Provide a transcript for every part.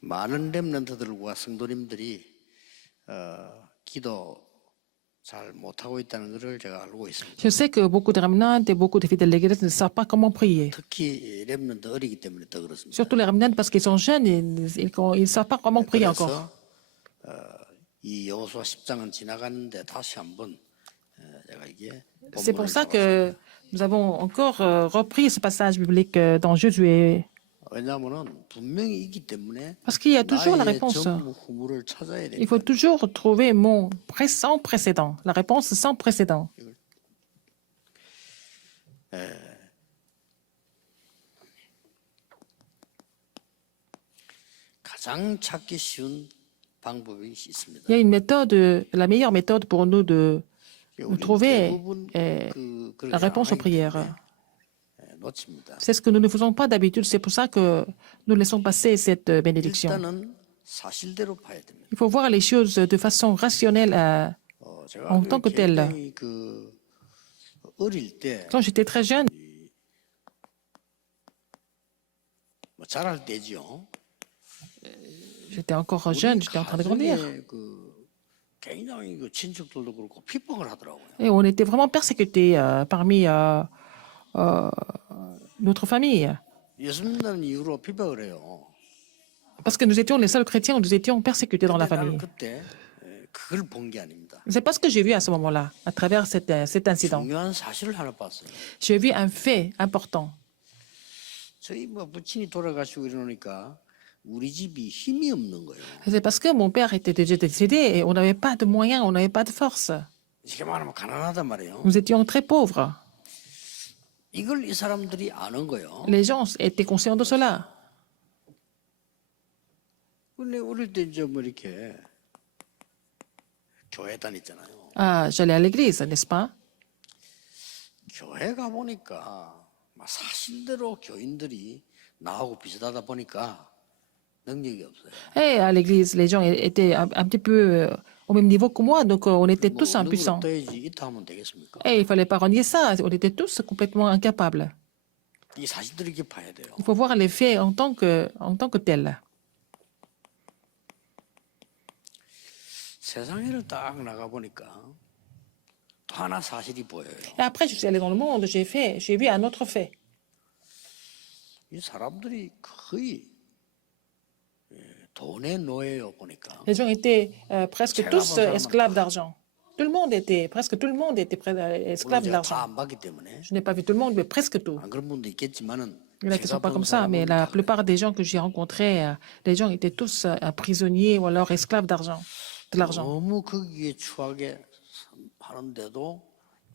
많은 렘넌트들과 성도님들이 기도 잘 못하고 있다는 것을 제가 알고 있습니다. Je sais que beaucoup de remnants et beaucoup de fidèles de l'Église ne savent pas comment prier. 특히 렘넌트 어리기 때문에 더 그렇습니다. Surtout les remnants parce qu'ils sont jeunes, ils ne savent pas comment prier encore. 그래서 이 여호수아 10장은 지나갔는데 다시 한번 제가 이게 C'est pour 본문을 ça 잡았습니다. que nous avons encore repris ce passage biblique dans Josué. 왜냐하면 분명히 있기 때문에 Parce qu'il y a toujours la 나의 réponse. 전무 후무를 찾아야 Il faut 됩니다. toujours trouver mon sans précédent, la réponse sans précédent. 가장 찾기 쉬운 방법이 있습니다. Il y a une méthode, la meilleure méthode pour nous de 우리 trouver 대부분 그렇게 la réponse aux 안 하기 prières. 때문에 놓칩니다. C'est ce que nous ne faisons pas d'habitude, c'est pour ça que nous laissons passer cette bénédiction. 일단은 사실대로 봐야 됩니다. Il faut voir les choses de façon rationnelle. 제가 En tant que tel. 굉장히 어릴 때 Quand j'étais très jeune, 뭐 잘할 때죠. j'étais encore jeune, j'étais en train de grandir. 굉장히 친척들도 그렇고 핍박을 하더라고요. Et on était vraiment persécutés parmi notre famille. 예수 믿는 이유로 핍박을 해요. Parce que nous étions les seuls chrétiens, nous étions persécutés dans la 근데 나는 famille. 그때 그걸 본 게 아닙니다. C'est pas ce que j'ai vu à ce moment-là, à travers cet incident. 중요한 사실을 하나 봤어요. J'ai vu un fait important. 저희 뭐 부친이 돌아가시고 이러니까 우리 집이 힘이 없는 거예요. C'est parce que mon père était déjà décédé et on n'avait pas de moyens, on n'avait pas de force. 이렇게 말하면 가난하단 말이에요. Nous étions très pauvres. 이걸 이 사람들이 아는 거예요. Les gens étaient conscients de cela. 근데 어릴 때 이제 뭐 이렇게 교회 다녔잖아요. Ah, j'allais à l'église, n'est-ce pas? 교회 가 보니까 막 사실대로 교인들이 나하고 비슷하다 보니까 능력이 없어요. Et à l'église, les gens étaient un petit peu au même niveau que moi, donc on était tous 능력 impuissants. 없다야지 이따 하면 되겠습니까? Et il fallait pas renier ça, on était tous complètement incapables. 이 사실들을 이렇게 봐야 돼요. Il faut voir les faits en tant que tels. 세상에를 딱 나가 보니까 또 하나 사실이 보여요. Et après, je suis allée dans le monde, j'ai vu un autre fait. 이 사람들이 거의 돈의 노예요 보니까. Les gens étaient presque 제가 tous 본 사람은 esclaves d'argent. Presque tout le monde était 물론 esclave 제가 d'argent. 다안 봤기 때문에 Je n'ai pas vu tout le monde, mais presque tout. 안 그런 분도 있겠지만은 Il y en a qui ne sont 제가 pas 본 comme ça, mais 사람은 la 다 plupart des gens que j'ai rencontrés, les gens étaient tous prisonniers ou alors esclaves d'argent, de l'argent. 너무 거기에 추하게 하는데도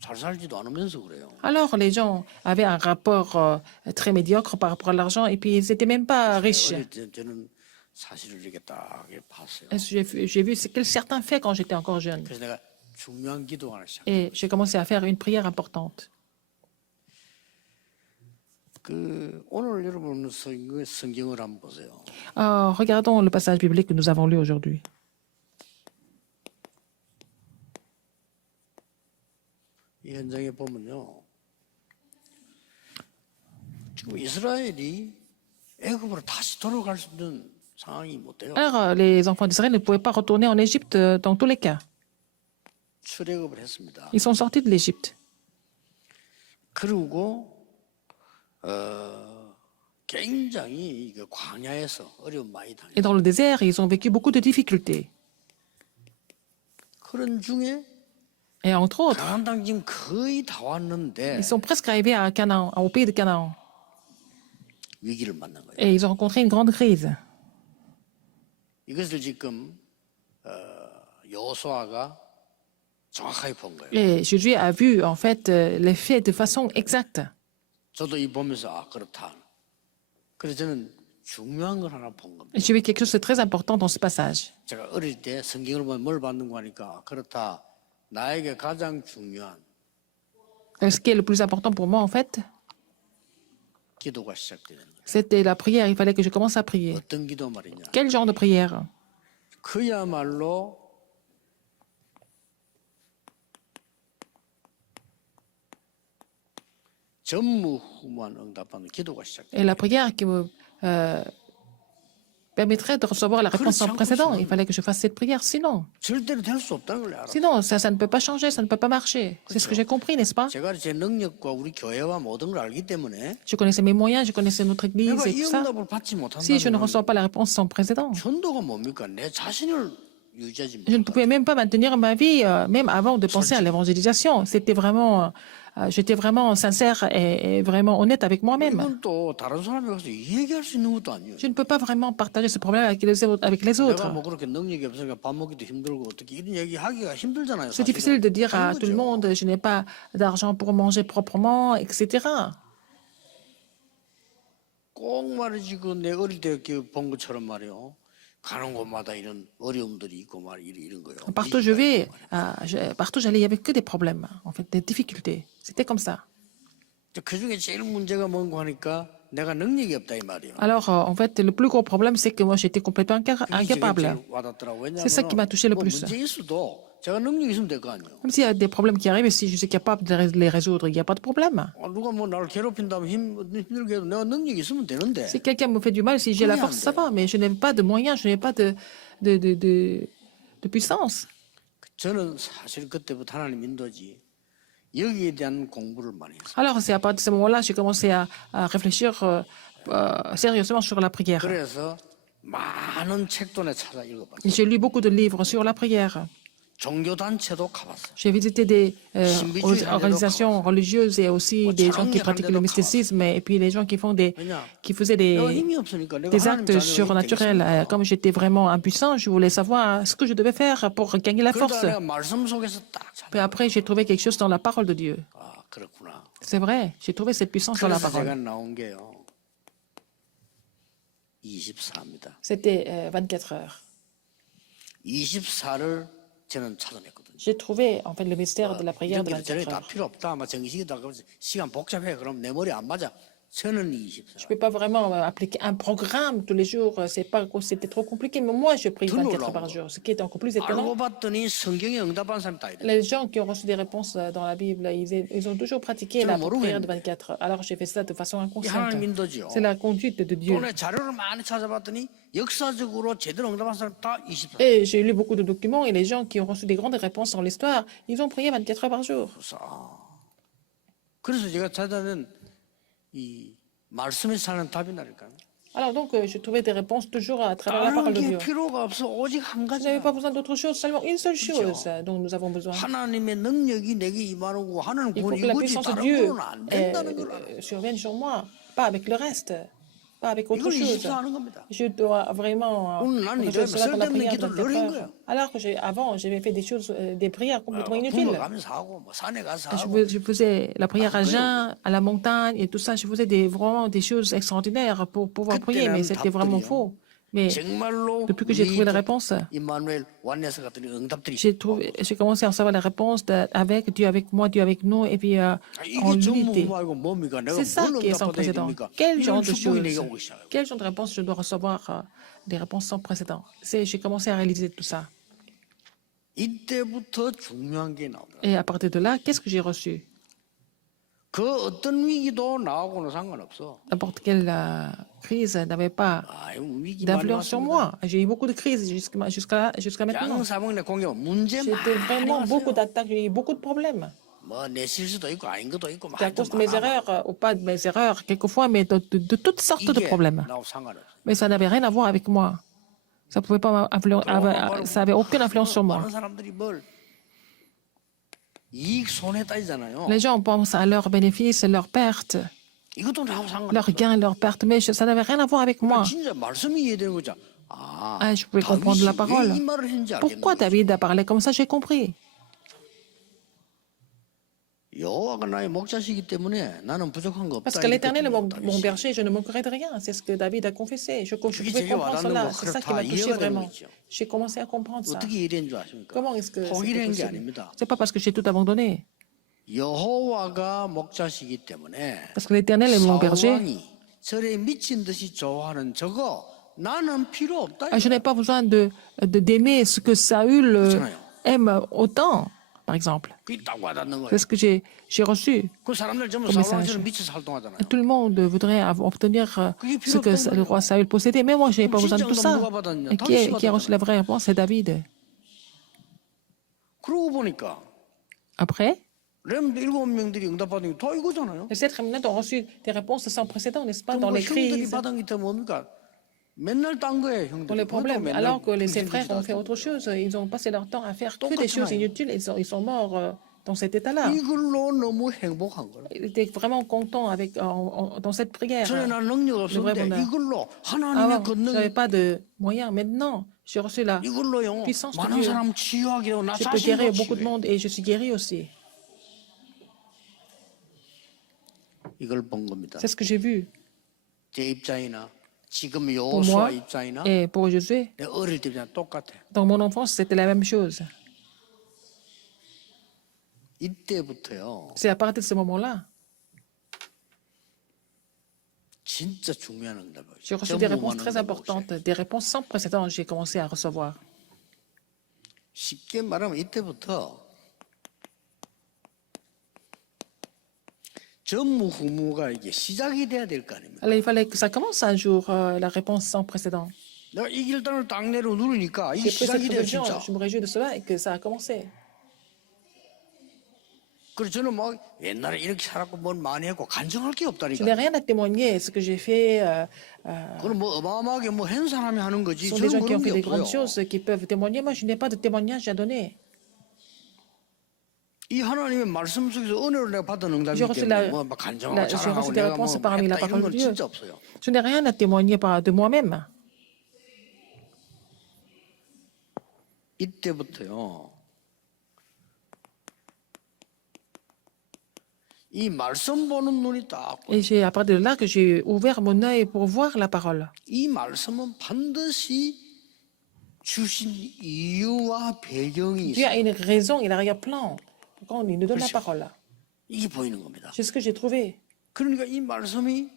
잘 살지도 않으면서 그래요. Alors les gens avaient un rapport très médiocre par rapport à l'argent et puis ils n'étaient même pas riches. 어릴 때 저는 사실을 이렇게 딱 봤어요. Et j'ai vu certains faits quand j'étais encore jeune. 그래서 내가 중요한 기도 하나 시작. Et j'ai commencé à faire une prière importante. 오늘 여러분 성경을 한번 보세요. Regardons le passage biblique que nous avons lu aujourd'hui. 이 현장에 보면요. 지금 이스라엘이 애굽으로 다시 돌아갈 수 있는 상황이 못 돼요. Alors les enfants d'Israël ne pouvaient pas retourner en Égypte dans tous les cas. 출애굽을 했습니다. Ils sont sortis de l'Égypte. 그리고 굉장히 광야에서 어려움 많이 당했어요. Et dans le désert, ils ont vécu beaucoup de difficultés. 그런 중에 Et entre autres, 가나안 땅 지금 거의 다 왔는데 ils sont presque arrivés à Canaan, au pays de Canaan. 위기를 만난 거예요. Et ils ont rencontré une grande crise. 이것을 지금 여호수아가 정확하게 본 거예요. Et Josué a vu en fait les faits de façon exacte. 저도 이 보면서 그렇다. 그래서 저는 중요한 걸 하나 본 겁니다. Et j'ai vu quelque chose de très important dans ce passage. 제가 어릴 때 성경을 보면 뭘 받는 거 하니까 그렇다. 나에게 가장 중요한 Ce qui est le plus important pour moi en fait, 기도가 시작되는 거예요. c'était la prière. Il fallait que je commence à prier. 어떤 기도 말이냐? Quel genre de prière? 그야말로 전무후무한 응답하는 기도가 시작돼요. Et la prière qui me permettrait de recevoir la réponse sans précédent. Il fallait que je fasse cette prière. Sinon, 절대로 될 수 없다는 걸 알아. ça ne peut pas changer, ça ne peut pas marcher. C'est ce que j'ai compris, n'est-ce pas? 제가 제 능력과 우리 교회와 모든 걸 알기 때문에 Je connaissais mes moyens, je connaissais notre église 내가 et 이 tout ça. 응답을 받지 Si je ne 못한다면 reçois pas la réponse sans précédent, 전도가 뭡니까? 내 자신을 유지하지 je ne 못한다. pouvais même pas maintenir ma vie, même avant de penser à l'évangélisation. J'étais vraiment sincère et vraiment honnête avec moi-même. 이건 또 다른 사람이 가서 얘기할 수 있는 것도 아니에요. Je ne peux pas vraiment partager ce problème avec les 내가 autres. 뭐 그렇게 능력이 없으니까 밥 먹기도 힘들고 어떻게 이런 얘기 하기가 힘들잖아요. C'est 사실은. difficile de dire à 하는 tout le 거죠. monde, je n'ai pas d'argent pour manger proprement, etc. 꼭 말이지 내 어릴 때 본 것처럼 말이요. 가는 곳마다 이런 어려움들이 있고 이런 거요. Partout où je vais, partout où j'allais, il n'y avait que des problèmes, en fait, des difficultés. C'était comme ça. 그 중에 제일 문제가 뭔고 하니까 내가 능력이 없다 이 말이에요. Alors, en fait, le plus gros problème, c'est que moi, j'étais complètement 그게 제일 incapable. 와닿더라고요. C'est ça qui m'a touché le 뭐 plus. 문제 있어도 제가 능력이 있으면 될 거 아니에요. Même s'il y a des problèmes qui arrivent, et si je suis capable de les résoudre, il n'y a pas de problème. 누가 뭐 나를 괴롭힌다면 힘들게 해도 내가 능력이 있으면 되는데 Si quelqu'un me fait du mal, si j'ai la force, ça va, mais je n'ai pas de moyens, je n'ai pas de puissance. 저는 사실 그때부터 하나님 인도지 여기에 대한 공부를 많이 했어요. Alors, c'est à partir de ce moment-là, j'ai commencé à réfléchir sérieusement sur la prière. 그래서 많은 책도 내 찾아 읽어봤어요. J'ai lu beaucoup de livres sur la prière. 종교단체도 가봤어요. J'ai visité des organisations religieuses et aussi des gens qui pratiquent le mysticisme et puis les gens qui faisaient 내가 힘이 없으니까 내가 des 하나님 actes 자녀가 surnaturels. 되겠습니까? Comme j'étais vraiment impuissant, je voulais savoir ce que je devais faire pour gagner la force. 그러다가 내가 말씀 속에서 딱 찾아. Puis après, j'ai trouvé quelque chose dans la parole de Dieu. 아 그렇구나. C'est vrai, j'ai trouvé cette puissance dans la 그래서 제가 parole. 나온 게요. 24입니다. C'était 24 heures. 24를 저는 찾아냈거든요. J'ai trouvé en fait le mystère de la prière de 이런 게 전에 24 다 heures. 필요 없다. 아마 정식이다. 그러면서 시간 복잡해. 그럼 내 머리 안 맞아. 저는 24. Je ne peux pas vraiment appliquer un programme tous les jours. C'était trop compliqué. Mais moi, je prie 24 heures par jour, ce qui est encore plus étonnant. 알고 봤더니 성경에 응답한 사람이 다 이래. Les gens qui ont reçu des réponses dans la Bible, ils ont toujours pratiqué la prière de 24 heures. Alors j'ai fait ça de façon 이 inconsciente. 하나님 인도죠. C'est la conduite de Dieu. 또 내 자료를 많이 찾아봤더니 역사적으로 제대로 응답한 사람 다 24. Et j'ai lu beaucoup de documents et les gens qui ont reçu des grandes réponses dans l'histoire, ils ont prié 24 heures par jour. 그래서 제가 찾아낸 이 말씀에 사는 답이라니까. Alors donc, je trouvais des réponses toujours à travers la 다른 parole de 게 Dieu. 필요가 없어. 오직 한 Je n'avais 가지야. pas besoin d'autre chose, seulement une seule chose dont nous avons besoin. 하나님의 능력이 내게 임하는 거 하나님 Il faut 구원 que la 이거지 puissance de 다른 Dieu 거는 안 된다는 걸 알아. survienne sur moi, pas avec le reste, pas avec autre 이걸 chose. 24하는 겁니다. Je dois vraiment 오늘 나는 faire 이제 cela dans la 쓸데없는 prière de 기도를 24 늘린 heures. 거야. Alors que avant, j'avais fait des choses, des prières complètement 굶어 inutiles. 가면서 하고 뭐 산에 가서 Je, 하고 je faisais la prière à jeun, à la montagne et tout ça. Je faisais vraiment des choses extraordinaires pour pouvoir prier, mais c'était vraiment faux. Mais 정말로 depuis que j'ai trouvé la réponse, 임마누엘 완내서 갔더니 응답들이 j'ai commencé à recevoir la réponse avec Dieu avec moi, Dieu avec nous, et puis en 이게 unité. 전부 말고 뭡니까? 내가 C'est ça 뭘 qui est sans 응답받아야 précédent. 됩니까? Quel genre 이런 de 축복이 choses, 내게 오기 시작해요. quel genre de réponse je dois recevoir des réponses sans précédent. J'ai commencé à réaliser tout ça. 이때부터 중요한 게 나옵니다. Et à partir de là, qu'est-ce que j'ai reçu? 그 어떤 위기도 나하고는 상관없어. N'importe quelle crise n'avait pas 아, 위기 많이 d'influence sur 왔습니다. moi. J'ai eu beaucoup de crises jusqu'à maintenant. 양사방내 공격 문제 J'étais 많이 vraiment beaucoup 왔어요. d'attaques, j'ai eu beaucoup de problèmes. 뭐내 실수도 있고 아닌 것도 있고 C'est à cause de mes erreurs ou pas de mes erreurs, quelquefois, mais de toutes sortes de 이게 problèmes. 나하고 상관없어. Mais ça n'avait rien à voir avec moi. Ça pouvait pas ça avait aucune influence sur moi. 많은 사람들이 뭘 이익 손해 따지잖아요. Les gens pensent à leurs bénéfices, leurs pertes, 이것도 나하고 leurs 상관없어. gains, leurs pertes, mais ça n'avait rien à voir avec moi. 진짜 말씀이 이해되는 거죠. 아, Ah, je pouvais comprendre la 다윗이 parole. 왜 이 말을 했는지 Pourquoi 알겠는 거죠. David a parlé comme ça, j'ai compris. 여호와가 나의 목자시기 때문에 나는 부족한 거 없다. Parce que l'Éternel est mon 다윗이. berger, je ne manquerai de rien. C'est ce que David a confessé. Je 그게 pouvais 제게 comprendre 와닿는 cela. 거 C'est ça qui 다 m'a touché 이해가 되는 vraiment. 거죠. J'ai commencé à comprendre ça. 어떻게 이해된 줄 아십니까? Comment est-ce que c'était 포기한 게 possible? 아닙니다. C'est pas parce que j'ai tout abandonné. 여호와가 목자시기 때문에 Parce que l'Éternel est mon berger. 사왕이 절에 미친 듯이 좋아하는 저거 나는 필요 없다. Je n'ai pas besoin d'aimer ce que Saül aime autant. par exemple. 그게 딱 와닿는 C'est 거예요. ce que j'ai reçu. 그 사람들 전부 Comme 사울왕처럼 message. 미쳐서 활동하잖아요. Tout le monde voudrait obtenir 그게 ce 필요 que 없다는 le 거예요. roi Saül possédait. Mais moi, je n'ai pas 그럼 besoin de 진짜 tout 응답 ça. 누가 받았냐? Et 다윗이 qui a reçu la 받았잖아요. vraie réponse? C'est David. 그러고 보니까 Après, 렘 7명들이 응답받은 게 다 이거잖아요. les 7 remnants ont reçu des réponses sans précédent, n'est-ce pas, 그럼 dans 그 les 형들이 crises, 받은 게 더 뭡니까? 맨날 딴 거예요, dans les 형들이. 그것도 problèmes. 맨날 Alors que ses 평생 frères ont 지지도 fait autre 않고. chose. Ils ont passé leur temps à faire que des choses 똑같잖아요. inutiles. Ils sont morts dans cet état-là. 이걸로 너무 행복한 거예요. Ils étaient vraiment contents avec, dans cette prière. 전에 난 능력 없었는데 bonheur. 이걸로 하나님의 Avant, je 권능 n'avais pas de moyens. Maintenant, j'ai reçu la 이걸로요 puissance de 많은 Dieu. 사람 치유하게 하고 나 Je peux 자신도 guérir beaucoup de 치유해. monde et je suis guéri aussi. 이걸 본 겁니다. C'est ce que j'ai vu. 제 입장이나 지금 Pour 여호수아 moi 입장이나 et pour Josué, 내 어릴 때 그냥 똑같아. dans mon enfance, c'était la même chose. 이때부터요 C'est à partir de ce moment-là, 진짜 중요한 응답이에요. j'ai reçu des réponses 전무후무한 très 응답이 importantes, 오세요. des réponses sans précédent, j'ai commencé à recevoir. 쉽게 말하면 이때부터 전무후무가 이게 시작이 돼야 될 거 아닙니까? Alors, il fallait que ça commence un jour, la réponse sans précédent. 내가 이 결단을 딱 내려 누르니까 이게 J'ai pris cette 시작이 돼요 résolution, 진짜. je me réjouis de cela et que ça a commencé. 그래서 저는 막 옛날에 이렇게 살았고 뭘 많이 했고 간증할 게 Je 없다니까. n'ai rien à témoigner. Ce que j'ai fait, 그건 뭐 어마어마하게 뭐 한 사람이 하는 거지. ce sont des 저는 gens qui ont 그런 fait 게 des grandes 없어요. choses qui peuvent témoigner. Moi, je n'ai pas de témoignage à donner. 이 하나님의 말씀 속에서 은혜를 내가 받은 응답이기 J'ai reçu 때문에 la- 뭐막 간증하고 j'ai 자랑하고 reçu des 내가 뭐 réponses parmi la 했다 이런 parole 건 de Dieu. 진짜 없어요. Je n'ai rien à témoigner de moi-même. 이때부터요. 이 말씀 보는 눈이 딱 Et c'est à partir de là que j'ai ouvert mon œil pour voir la parole. 이 말씀은 반드시 주신 이유와 배경이 Dieu 있어요. a une raison, il a arrière-plan. Quand il nous donne la parole. 이게 보이는 겁니다. C'est ce que j'ai trouvé. 그러니까 이 말씀이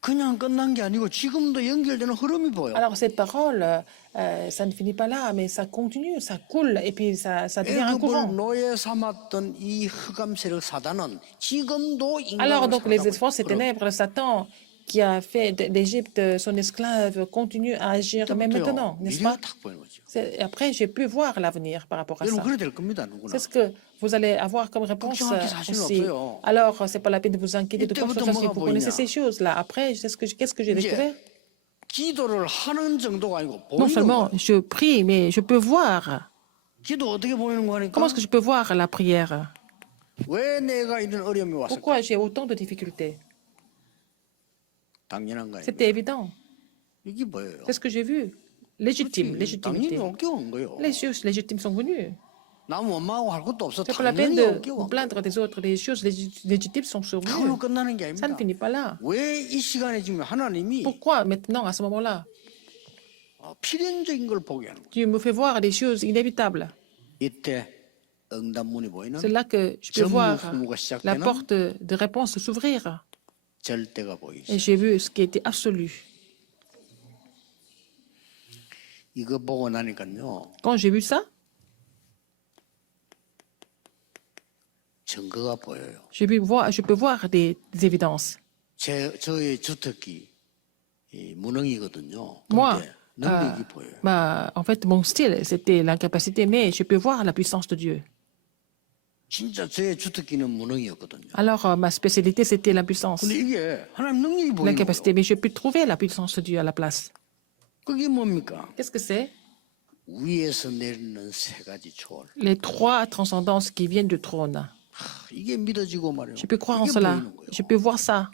그냥 끝난 게 아니고 지금도 연결되는 흐름이 보여. Alors cette parole, ça ne finit pas là, mais ça continue, ça coule, et puis ça devient un 애굽을 courant. 노예 삼았던 이 흑암 세력 사단은 지금도 Alors 인간을 donc les 사랑하고 forces et ténèbres, le Satan, qui a fait d'Égypte son esclave, continue à agir même maintenant, n'est-ce 미래가 pas? 딱 보이는 거죠. Et après, j'ai pu voir l'avenir par rapport à 여러분 ça. 그래 될 겁니다. 누구나. C'est ce que vous allez avoir comme réponse 걱정할 게 사실은 aussi. 없어요. Alors, c'est pas la peine de vous inquiéter de quoi que ce soit si 이때부터 vous 뭐가 connaissez 보이냐? ces choses-là. Après, qu'est-ce que j'ai 이제 découvert? 기도를 하는 정도가 아니고 Non 보이는 seulement 거예요. je prie, mais je peux voir. 기도 어떻게 보이는 거니까? Comment est-ce que je peux voir la prière? 왜 내가 이런 어려움이 왔을까? Pourquoi j'ai autant de difficultés? 당연한 거예요. C'était évident. 이게 뭐예요? C'est ce que j'ai vu. Légitime, 당연히 légitimité. 옥겨온 거예요. Les choses légitimes sont venues. 남 엄마하고 할 것도 없어. C'est pas la peine 당연히 de 옥겨온 vous 거예요. plaindre des autres. Les choses légitimes sont 그걸로 survenues. 끝나는 게 Ça ne 아닙니다. finit pas là. 왜 이 시간에 지금 하나님이 Pourquoi maintenant, à ce moment-là, 필연적인 걸 보게 하는 거예요? Dieu me fait voir des choses inévitables? 이때 응답문이 보이는 C'est là que je peux voir 전무후무가 la 시작되는 porte de réponse s'ouvrir. 절대가 보이죠. Et j'ai vu ce qui était absolu. 이거 보고 나니까요. Quand j'ai vu ça, 증거가 보여요. je peux voir des évidences. 저의 주특기 이 무능이거든요. Moi, 근데 능력이 보여요. en fait, mon style, c'était l'incapacité, mais je peux voir la puissance de Dieu. 진짜 저의 주특기는 무능이었거든요. Alors, ma spécialité, c'était l'impuissance, 근데 이게 하나님 능력이 보이는 l'incapacité, 거예요. mais je peux trouver la puissance de Dieu à la place. 그게 뭡니까? Qu'est-ce que c'est? 위에서 내리는 세 가지 초월. Les 3 transcendances qui viennent du trône. 이게 믿어지고 말이에요. Je peux croire en 이게 cela. 보이는 거예요. Je peux voir ça.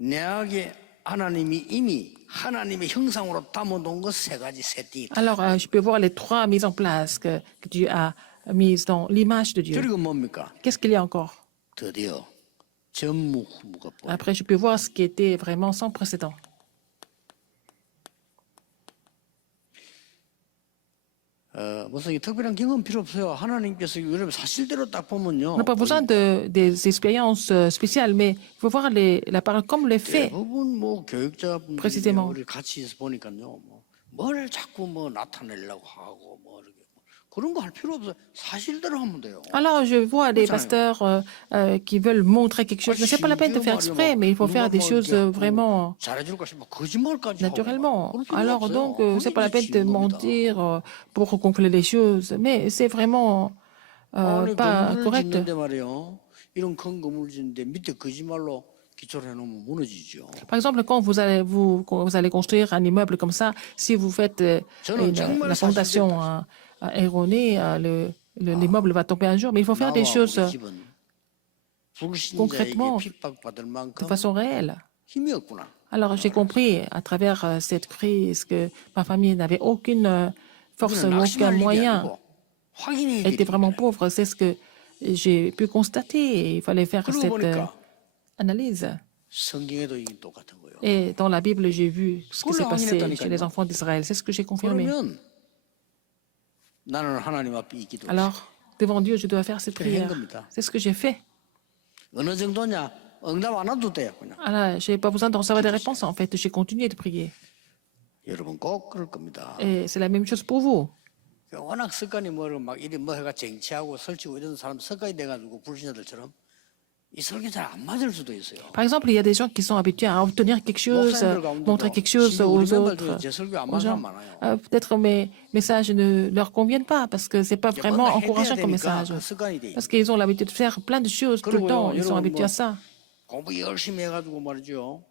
내게 하나님이 이미 하나님의 형상으로 담아놓은 것 세 가지 세띠. Alors, je peux voir les 3 mises en place que Dieu a mises dans l'image de Dieu. 그리고 뭡니까? Qu'est-ce qu'il y a encore? 드디어 전무후무가 보여. Après, je peux voir ce qui était vraiment sans précédent. 무슨 특별한 경험 필요 없어요. 하나님께서 여러분 사실대로 딱 보면요. On n'a pas besoin des expériences spéciales, mais il faut voir la parole comme les faits. 대부분 뭐 교육자분들이 Précisément. 우리 같이 있어 보니까요. 뭘 자꾸 뭐 나타내려고 하고 뭐 이렇게 그런 거 할 필요 없어요. 사실대로 하면 돼요. Alors, je vois des 그렇잖아요. pasteurs qui veulent montrer quelque chose, mais c'est pas la peine de faire exprès, mais il faut faire des choses vraiment 잘해줄 것이 뭐 거짓말까지 하고 naturellement. 그럴 필요 Alors 없어요. donc, c'est pas la 그게 peine de 지은 겁니다. mentir pour gonfler les choses, mais c'est vraiment 아니 pas 건물을 correct. 짓는데 말이요. 이런 큰 건물을 짓는데 밑에 거짓말로 기초를 해놓으면 무너지죠. Par exemple, quand vous allez construire un immeuble comme ça, si vous faites la fondation erronée, l'immeuble va tomber un jour. Mais il faut faire des 나와 choses 우리 집은 불신자에게 concrètement, 핍박받을 de 만큼 façon réelle. 힘이 없구나. Alors, j'ai compris à travers cette crise que ma famille n'avait aucune force, 이거는 aucun 낙심할 일이 moyen, 아니고 확인해야 était 되는 vraiment 거예요. pauvre. C'est ce que j'ai pu constater. Il fallait faire 그러고 cette 보니까 analyse. 성경에도 이게 똑같은 거예요. Et dans la Bible, j'ai vu ce qui s'est passé chez les 확인했다니까요. enfants d'Israël. C'est ce que j'ai confirmé. 그러면 나는 하나님 앞에 이 기도를 Alors, devant Dieu, je dois faire cette 그렇게 한 prière. 겁니다. C'est ce que j'ai fait. 어느 정도냐? 응답 안 와도 돼요. 그냥. Alors, je n'ai pas besoin de recevoir des réponses, en fait. J'ai continué de prier. 여러분 꼭 그럴 겁니다. Et c'est la même chose pour vous. 워낙 습관이 뭐를 막 이리 뭐 해가 쟁취하고 설치고 이런 사람 습관이 돼가지고 불신자들처럼 이 설교 잘 안 맞을 수도 있어요. Par exemple, il y a des gens qui sont habitués à obtenir quelque chose, montrer quelque chose aux autres. 제 설교 안 Aux 맞는 gens. 사람 많아요. Peut-être mes messages ne leur conviennent pas parce que c'est pas vraiment 맨날 해야 encourageant comme 되니까 message. 그 습관이 돼. Parce qu'ils ont l'habitude de faire plein de choses tout le 그리고요, temps. Ils sont 여러분 habitués 뭐 à ça. 공부 열심히 해가지고 말이죠.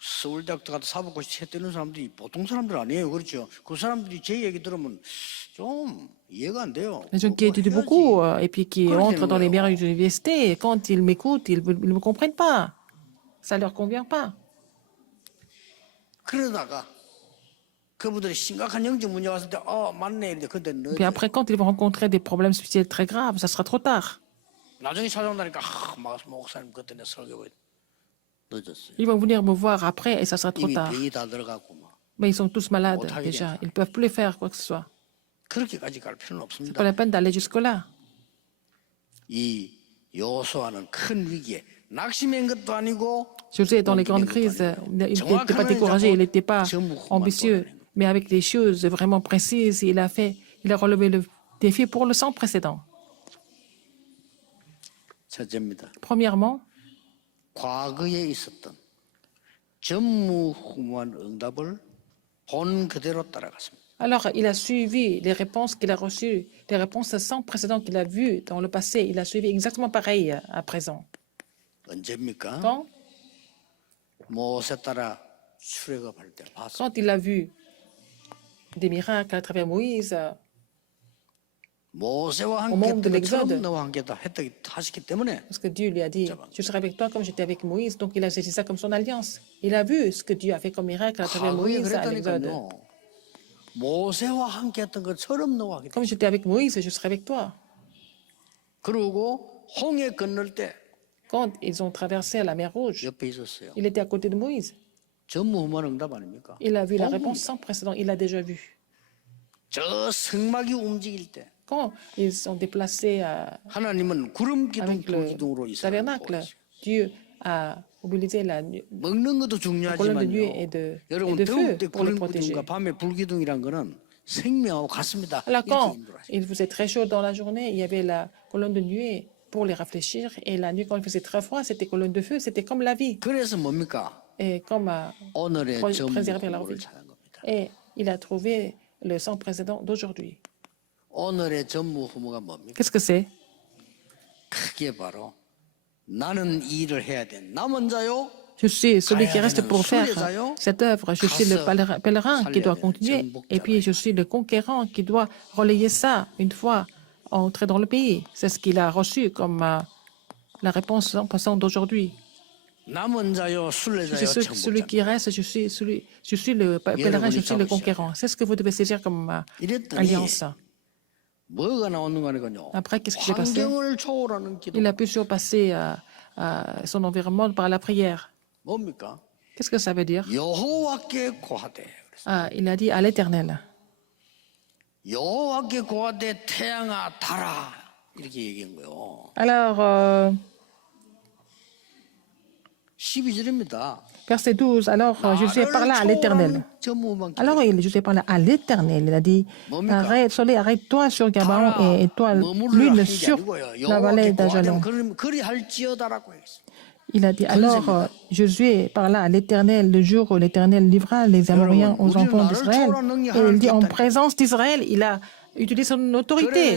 서울대학도 가서 사법고시 채 뜨는 사람들이 보통 사람들 아니에요. 그렇죠? 그 사람들이 제 얘기 들으면 좀 이해가 안 돼요. Les gens qui 그거 étudient 해야지. beaucoup et puis qui Comment entrent c'est dans les nouveau? meilleures universités, quand ils m'écoutent, ils ne me comprennent pas. Ça ne leur convient pas. 그러다가 그분들이 심각한 영적 문제 왔을 때 맞네 이런데 그때 Puis 늦어요. après, quand ils vont rencontrer des problèmes spirituels très graves, ça sera trop tard. 나중에 찾아온다니까 목사님 그때 내 설교 늦었어요. Ils vont venir me voir après et ça sera trop 이미 tard. 병이 다 들어갔고 막 Mais ils sont tous malades 못하게 déjà. 됐어요. Ils ne peuvent plus faire quoi que ce soit. 그렇게까지 갈 필요는 Pas 없습니다. la peine d'aller jusque-là. 이 요소와는 큰 위기에 낙심한 것도 아니고 José, dans les grandes crises, il n'était pas découragé, il n'était pas ambitieux, mais avec des choses vraiment précises, il a relevé le défi pour le sans précédent. 첫째입니다. Premièrement, 과거에 있었던 전무후무한 응답을 본 그대로 따라갔습니다. alors il a suivi les réponses qu'il a reçues, les réponses sans précédent qu'il a vues dans le passé. Il a suivi exactement pareil à présent. 언제입니까? Quand 모세 따라 출애굽할 때 봤어요. Quand il a vu des miracles à travers Moïse, 모세와 Au 함께 moment de 했던 것처럼 l'Exode. 너와 함께 하시기 때문에 parce que Dieu lui a dit, je serai avec toi comme j'étais avec Moïse, donc il a saisi ça comme son alliance. Il a vu ce que Dieu a fait comme miracle à travers 과거에 Moïse à l'Exode. 그랬다니까요. 모세와 함께 했던 것처럼 너와 함께 Comme j'étais avec Moïse, je serai avec toi. 그러고 홍해 건널 때 Quand ils ont traversé la mer Rouge, 옆에 있었어요. il était à côté de Moïse. 전무후무한 응답 아닙니까? Il a vu la 본 réponse 겁니다. sans précédent, il l'a déjà vu. 저 성막이 움직일 때 Quand ils sont déplacés 하나님은 구름 기둥 avec le 불기둥으로 이스라엘을 tabernacle, 보냈어요. Dieu a mobilisé la 먹는 것도 colonne de nuée 중요하지만요. et de 여러분 feu 더울 때 pour les 구름 protéger. 기둥과 밤에 불기둥이란 거는 생명하고 같습니다. Alors 이렇게 quand 인도하시죠. il faisait très chaud dans la journée, il y avait la colonne de nuée pour les réfléchir. Et la nuit, quand il faisait très froid, c'était colonne de feu, c'était comme la vie. 그래서 뭡니까? Et comme 오늘의 préserver leur 전무후무를 vie. 찾은 겁니다. Et il a trouvé le sans précédent d'aujourd'hui. 오늘의 전무후무가 뭡니까? Qu'est-ce que c'est? 크게 바로 나는 이 일을 해야 돼. 남은 자요. Je suis celui qui reste pour faire cette œuvre. Je suis le pèlerin qui doit continuer. Et puis je suis le conquérant qui doit relayer ça une fois entré dans le pays. C'est ce qu'il a reçu comme la réponse en passant d'aujourd'hui. 남은 자요, Je 순례자요, suis celui 정복자. qui reste, je suis le pèlerin, je suis le conquérant. C'est ce que vous devez saisir comme 이랬더니 alliance. 뭐가 나오는 거니까요. Après, qu'est-ce qui s'est passé? 환경을 초월하는 기도. Il a pu surpasser son environnement par la prière. 뭡니까? Qu'est-ce que ça veut dire? 여호와께 고하되. 그랬어요. Il a dit à l'Éternel. 여호와께 고하되 태양아 달아 이렇게 얘기한 거예요. Alors, 12절입니다. Verset 12, alors Josué parla à l'Éternel. Alors Josué parla à l'Éternel. Il a dit, arrête, soleil, arrête-toi sur Gabaon et étoile, lune sur la vallée d'Ajalon. Il a dit, alors Josué parla à l'Éternel le jour où l'Éternel livra les Amoréens aux enfants d'Israël. Et il dit, en présence d'Israël, il a utilisé son autorité.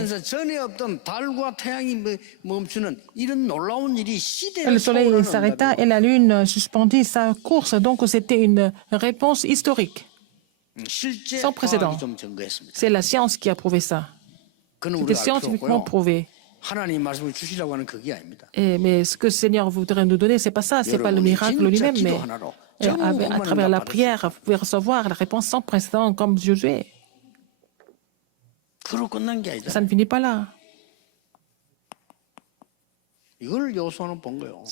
Le soleil s'arrêta et la lune suspendit sa course. Donc c'était une réponse historique, sans précédent. C'est la science qui a prouvé ça. C'était scientifiquement prouvé. Mais ce que le Seigneur voudrait nous donner, ce n'est pas ça, ce n'est pas le miracle lui-même, mais à travers la prière, vous pouvez recevoir la réponse sans précédent comme Josué. Ça ne finit pas là.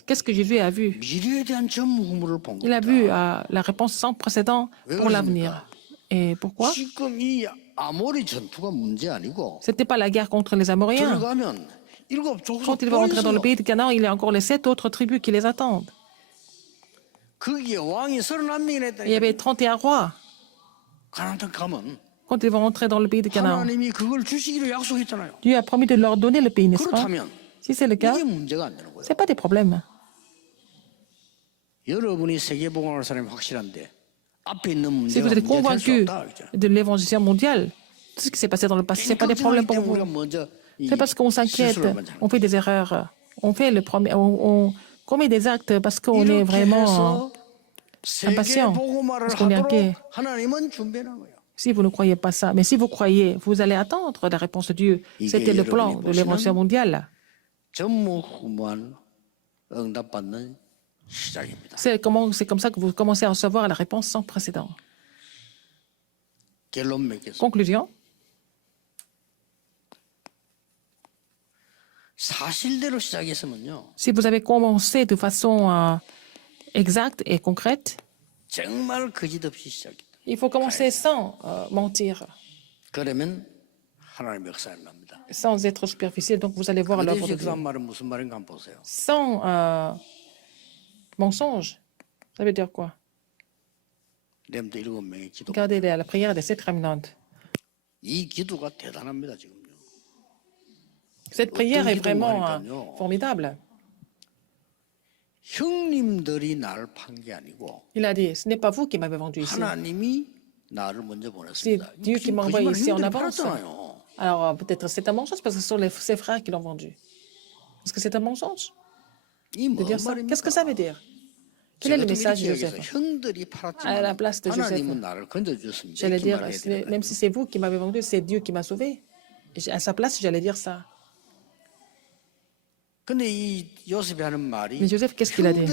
Qu'est-ce que Jésus a vu? Il a vu la réponse sans précédent pour l'avenir. Et pourquoi? Ce n'était pas la guerre contre les Amoréens. Quand il va entrer dans le pays de Canaan, il y a encore les 7 autres tribus qui les attendent. Il y avait 31 rois. Quand ils vont entrer dans le pays de Canaan, Dieu a promis de leur donner le pays, n'est-ce pas? Si c'est le cas, ce n'est pas des problèmes. Si vous êtes convaincu de l'évangélisation mondiale, tout ce qui s'est passé dans le passé, ce n'est pas des problèmes pour vous. C'est parce qu'on s'inquiète, on fait des erreurs, on commet des actes parce qu'on est vraiment impatient, parce qu'on est inquiet. Si vous ne croyez pas ça, mais si vous croyez, vous allez attendre la réponse de Dieu. C'était le plan de l'évangélisation mondiale. C'est comme ça que vous commencez à recevoir la réponse sans précédent. Conclusion. Si vous avez commencé de façon exacte et concrète, il faut commencer sans mentir, sans être superficiel, donc vous allez voir l'œuvre de Dieu. Sans mensonge, ça veut dire quoi? Regardez la prière des 7 remnantes. Cette prière est vraiment formidable. Il a dit, ce n'est pas vous qui m'avez vendu ici. C'est Dieu qui m'a envoyé ici en avance. Alors peut-être c'est un mensonge parce que ce sont ses frères qui l'ont vendu. Est-ce que c'est un mensonge de dire ça? Qu'est-ce que ça veut dire? Quel est le message de Joseph? À la place de Joseph, j'allais dire, même si c'est vous qui m'avez vendu, c'est Dieu qui m'a sauvé. À sa place, j'allais dire ça. Mais Joseph, qu'est-ce qu'il a dit?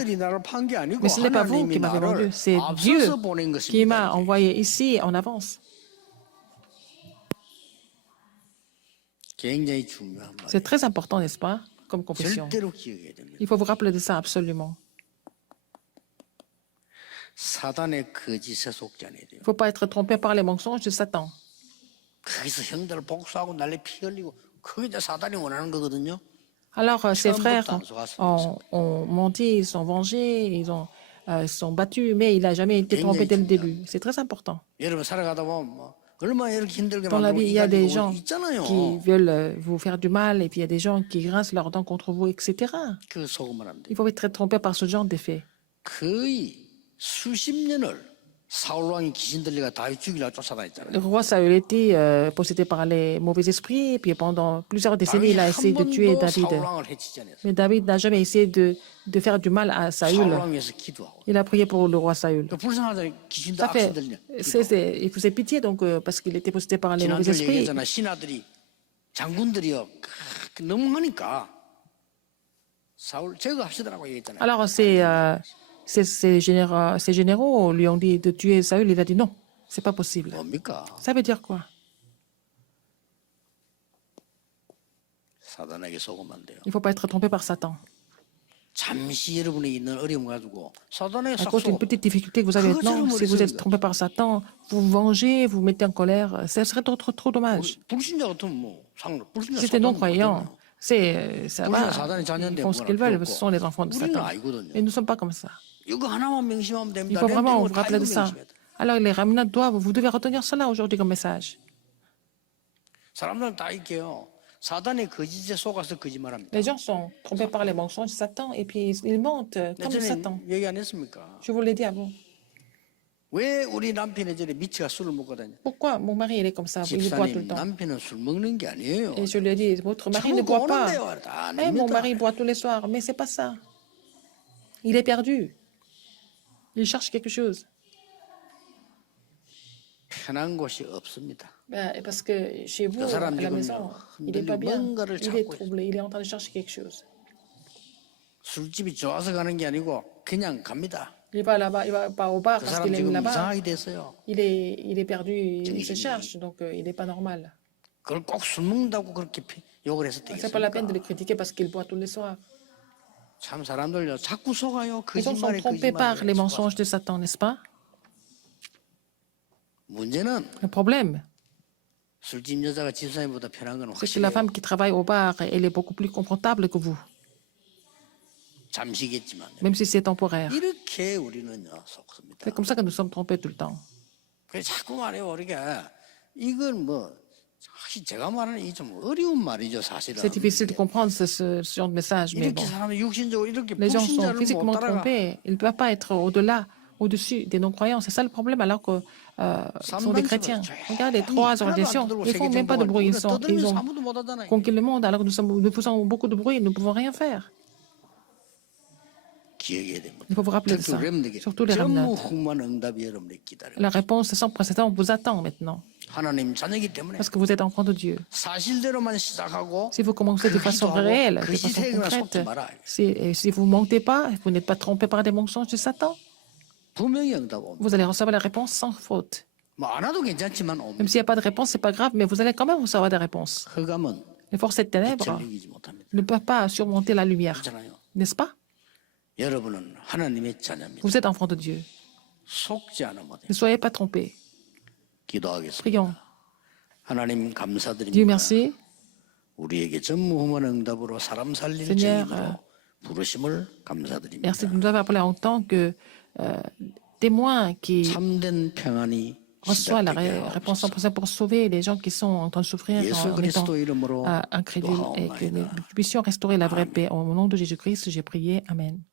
Mais ce n'est pas vous qui m'avez vendu, c'est Dieu qui m'a envoyé ici en avance. C'est très important, n'est-ce pas, comme confession. Il faut vous rappeler de ça absolument. Il ne faut pas être trompé par les mensonges de Satan. Alors, ses frères ont menti, ils sont vengés, ils sont battus, mais il n'a jamais été trompé dès le début. C'est très important. Dans la vie, il y a des gens qui veulent vous faire du mal, et puis il y a des gens qui grincent leurs dents contre vous, etc. Il faut être trompé par ce genre d'effet. Le roi Saül était possédé par les mauvais esprits, et puis pendant plusieurs décennies, il a essayé de tuer David. Mais David n'a jamais essayé de faire du mal à Saül. Il a prié pour le roi Saül. Ça fait, il faisait pitié donc, parce qu'il était possédé par les mauvais esprits. Alors ces généraux lui ont dit de tuer Saül. Il a dit non, c'est pas possible. Ça veut dire quoi? Il ne faut pas être trompé par Satan. À cause d'une petite difficulté que vous avez maintenant, si vous êtes trompé par Satan, vous vous vengez, vous vous mettez en colère, ce serait trop dommage. Si c'était non-croyant, Ça 우리가 va, 사단의 ils 자녀인데 font ce 뭐라 qu'ils 필요 veulent, ce 없고 sont les enfants de 우리는 Satan. 아니거든요. Et nous ne sommes pas comme ça. 이거 하나만 명심하면 Il 됩니다. faut vraiment 렘딩은 vous 다 rappeler 이거 de ça. 명심해야 돼. Alors les Ramnas doivent, vous devez retenir cela aujourd'hui comme message. 사람들은 다 있게요. 사단의 거짓에 속아서 거짓말합니다. Les gens sont trompés par les mensonges de Satan et puis ils mentent comme 전에 Satan. 얘기 안 했습니까? Je vous l'ai dit avant. 왜 우리 남편의 전에 미치가 술을 먹거든요. Pourquoi mon mari il est comme ça? Il boit tout le 집사님, temps. 남편은 술 먹는 게 아니에요. Et je lui ai dit, votre mari ne boit pas. Eh, mon mari boit tous les soirs, mais c'est pas ça. Il est perdu. Il cherche quelque chose. 편한 곳이 없습니다. Parce que chez vous, à la maison, il n'est pas bien. Il est troublé. Il est en train de chercher quelque chose. 술집이 좋아서 가는 게 아니고 그냥 갑니다. Il va là-bas, il va pas au bar 그 parce 사람 qu'il aime 지금 là-bas. 이상하게 됐어요. Il est perdu, il se cherche, donc il n'est pas normal. 그걸 꼭 술 먹는다고 그렇게 욕을 해서 C'est pas la peine de le 되겠습니까? critiquer parce qu'il boit tous les soirs. 참 사람들요 자꾸 속아요. Les gens sont 거짓말에 trompés par les 거짓말에 mensonges de Satan, n'est-ce pas? 문제는 Le problème, 술집 여자가 집사님보다 편한 건 c'est que la 확실해요. femme qui travaille au bar, elle est beaucoup plus confortable que vous, 잠시겠지만 même si c'est temporaire. 이렇게 우리는요 속습니다. C'est comme ça que nous sommes trompés tout le temps. 그래서 자꾸 말해요. 우리가 이건 뭐 사실 제가 말하는 이 좀 어려운 말이죠 사실은. C'est difficile de comprendre ce genre de message, mais bon. 이렇게 사람이 육신적으로 이렇게 Les gens sont 불신자를 못 physiquement 따라가. trompés. Ils ne peuvent pas être au-delà, au-dessus des non-croyants. C'est ça le problème, alors que ce sont des chrétiens. Regardez, 3 organisations, ils ne font même pas de bruit. Ils ont conquis le monde, alors que nous faisons beaucoup de bruit, nous ne pouvons rien faire. 기억해야 됩니다. Il faut vous rappeler de ça. Surtout les remnants. 전무후무한 응답이 여러분을 기다려요. La réponse sans précédent vous attend maintenant, 하나님 자녀이기 때문에 parce que vous êtes enfant de Dieu. 사실대로만 시작하고 Si vous commencez de façon réelle, de façon concrète, si vous ne mentez pas, vous n'êtes pas trompé par des mensonges de Satan, 분명히 응답 옵니다. vous allez recevoir la réponse sans faute. 뭐안 와도 괜찮지만 Même 옵니다. s'il n'y a pas de réponse, c'est pas grave, mais vous allez quand même recevoir des réponses. 흑암은 Les forces des ténèbres 빛을 이기지 못합니다. ne peuvent pas surmonter la lumière, 그렇잖아요. n'est-ce pas? 여러분은 하나님의 자녀입니다. Vous êtes enfant de Dieu. 속지 않으면 돼요. Ne soyez pas trompés. 기도하겠습니다. Prions. 하나님 Dieu 감사드립니다. merci. 우리에게 전무후무한 응답으로 사람 살릴 Seigneur, 증인으로 부르심을 감사드립니다. Merci de nous avoir appelés en tant que témoins qui 참된 평안이 reçoivent la 시작되게 réponse en 하옵소서. présent pour sauver les gens qui sont en train de souffrir 예수 en étant 그리스도 이름으로 incrédules et que nous 기도하옵나이다. puissions restaurer la vraie paix. Au nom de Jésus-Christ, j'ai prié. Amen.